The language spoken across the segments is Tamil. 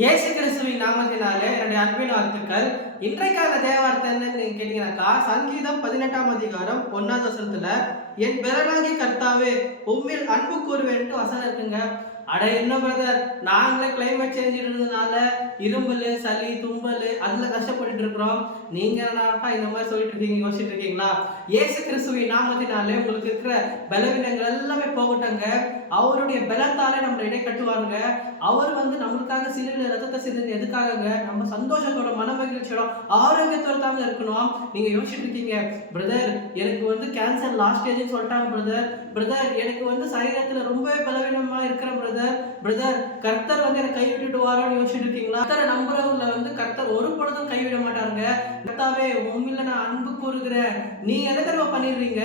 இயேசு கிறிஸ்துவின் நாமத்தினாலே என்னுடைய அன்பின் வாழ்த்துக்கள். இன்றைக்கான தேவார்த்தை என்னன்னு நீங்க கேட்டீங்கன்னாக்கா, சங்கீதம் 18ஆம் அதிகாரம் 1வது வசனத்துல, என் பெலனாகிய கர்த்தாவே உம்மில் அன்பு கூறுவேன்ட்டு வசனம் இருக்குங்க. அட என்ன பிரதர், நாங்களே கிளைமேட் சேஞ்ச் இருந்ததுனால இரும்பல், சளி, தும்பல் அதுல கஷ்டப்பட்டுட்டு இருக்கிறோம். நீங்க என்னப்பா இந்த மாதிரி சொல்லிட்டு இருக்கீங்க, யோசிச்சுட்டு இருக்கீங்களா? இயேசு கிறிஸ்துவின் நாமத்தினாலே உங்களுக்கு இருக்கிற பலவீனங்கள் எல்லாமே போகட்டங்க. அவருடைய பலத்தாலே நம்மளை இடை கட்டுவாருங்க. அவர் நம்மளுக்காக சிலுவையில ரத்தத்தை சிந்தினது எதுக்காகங்க? நம்ம சந்தோஷத்தோட, மன மகிழ்ச்சியோட, ஆரோக்கியத்தோட தாங்க இருக்கணும். நீங்க யோசிச்சுட்டு இருக்கீங்க, பிரதர் எனக்கு கேன்சர் லாஸ்ட் ஸ்டேஜ்னு சொல்லிட்டாங்க பிரதர். பிரதர் எனக்கு சரீரத்துல ரொம்பவே பலவீனமா இருக்கிறேன் பிரதர். பிரதர் கர்த்தர் என்னை கைவிட்டுடுவாரோன்னு யோசிச்சுட்டு இருக்கீங்களா? கர்த்தரை நம்புறவங்கள கர்த்தர் ஒரு பொழுதும் கைவிட மாட்டாருங்க. கர்த்தாவே உண்மையில நான் அன்பு கூறுகிறேன். நீங்க எதை தெரியுமா பண்ணிடுறீங்க?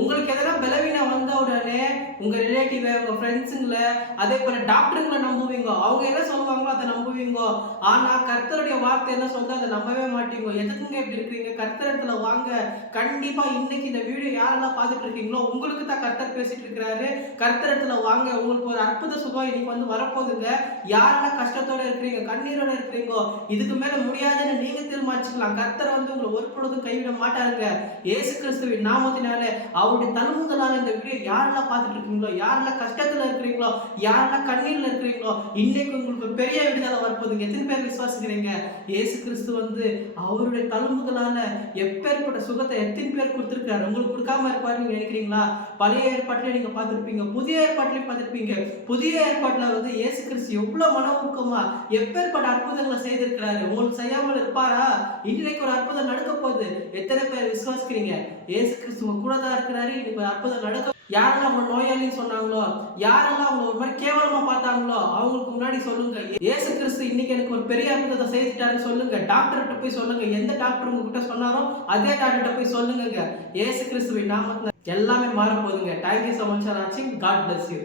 உங்களுக்கு எதனா பலவீனம் வந்த உடனே உங்க ரிலேட்டிவ், உங்க ஃப்ரெண்ட்ஸுங்கள, அதே போல டாக்டருங்களை நம்புவீங்க. அவங்க என்ன சொல்லுவாங்களோ அதை நம்புவீங்க. ஆனா கர்த்தருடைய வார்த்தை என்ன சொல்றதோ அதை நம்பவே மாட்டீங்க. எதுக்குங்க இப்படி இருக்கிறீங்க? கர்த்தர் இடத்துல வாங்க. கண்டிப்பா இன்னைக்கு இந்த வீடியோ யாரெல்லாம் பார்த்துட்டு இருக்கீங்களோ உங்களுக்கு தான் கர்த்தர் பேசிட்டு இருக்கிறாரு. கர்த்தர் இடத்துல வாங்க. உங்களுக்கு ஒரு அற்புத சுகம் இன்னைக்கு வரப்போகுதுங்க. யாரெல்லாம் கஷ்டத்தோட இருக்கிறீங்க, கண்ணீரோட இருக்கிறீங்களோ, இதுக்கு மேல முடியாதுன்னு நீங்க தீர்மானிச்சுக்கலாம். கர்த்தர் உங்களை ஒரு பொழுதும் கைவிட மாட்டாருங்க. இயேசு கிறிஸ்துவின் நாமத்தினாலே அவருடைய தழும்புகளால இந்த வீடியோ யாரெல்லாம் பார்த்துட்டு இருக்கீங்களோ, யாரெல்லாம் கஷ்டத்துல இருக்கிறீங்களோ, யாரெல்லாம் கண்ணீர்ல இருக்கிறீங்களோ, இன்னைக்கு உங்களுக்கு பெரிய விடுதலை வரப்போகுதுங்க. எத்தனை பேர் விசுவாசிக்கிறீங்க? இயேசு கிறிஸ்து அவருடைய தழும்புகளால எப்பேற்பட்ட சுகத்தை எத்தனை பேர் கொடுத்திருக்காரு. உங்களுக்கு கொடுக்காம இருப்பாரு நீங்க நினைக்கிறீங்களா? பழைய ஏற்பாட்டிலே நீங்க பார்த்திருப்பீங்க, புதிய ஏற்பாட்டிலே பார்த்திருப்பீங்க. புதிய ஏற்பாட்டுல இயேசு கிறிஸ்து எவ்வளவு மனவுக்கமா எப்பேற்பட்ட அற்புதங்களை செய்திருக்கிறாரு. உங்களுக்கு செய்யாமல் இருப்பாரா? இன்னைக்கு ஒரு அற்புதம் நடக்க போகுது. எத்தனை பேர் விசுவாசிக்கிறீங்க? இயேசு கிறிஸ்து கூட தான் இருக்கிறாரு. இன்னைக்கு ஒரு அற்புதம் நடக்க. யாரெல்லாம் அவங்க நோயாளின்னு சொன்னாங்களோ, யாரெல்லாம் அவங்க ஒரு மாதிரி கேவலமா பார்த்தாங்களோ, அவங்களுக்கு முன்னாடி சொல்லுங்க, இயேசு கிறிஸ்து இன்னைக்கு எனக்கு ஒரு பெரிய அற்புதத்தை செய்துட்டாருன்னு சொல்லுங்க. டாக்டர்கிட்ட போய் சொல்லுங்க. எந்த டாக்டர் உங்ககிட்ட சொன்னாரோ அதே டாக்டர்கிட்ட போய் சொல்லுங்க. இயேசு கிறிஸ்துவின் நாமத்துல எல்லாமே மாற போகுதுங்க. Thank you so much for watching. God bless you.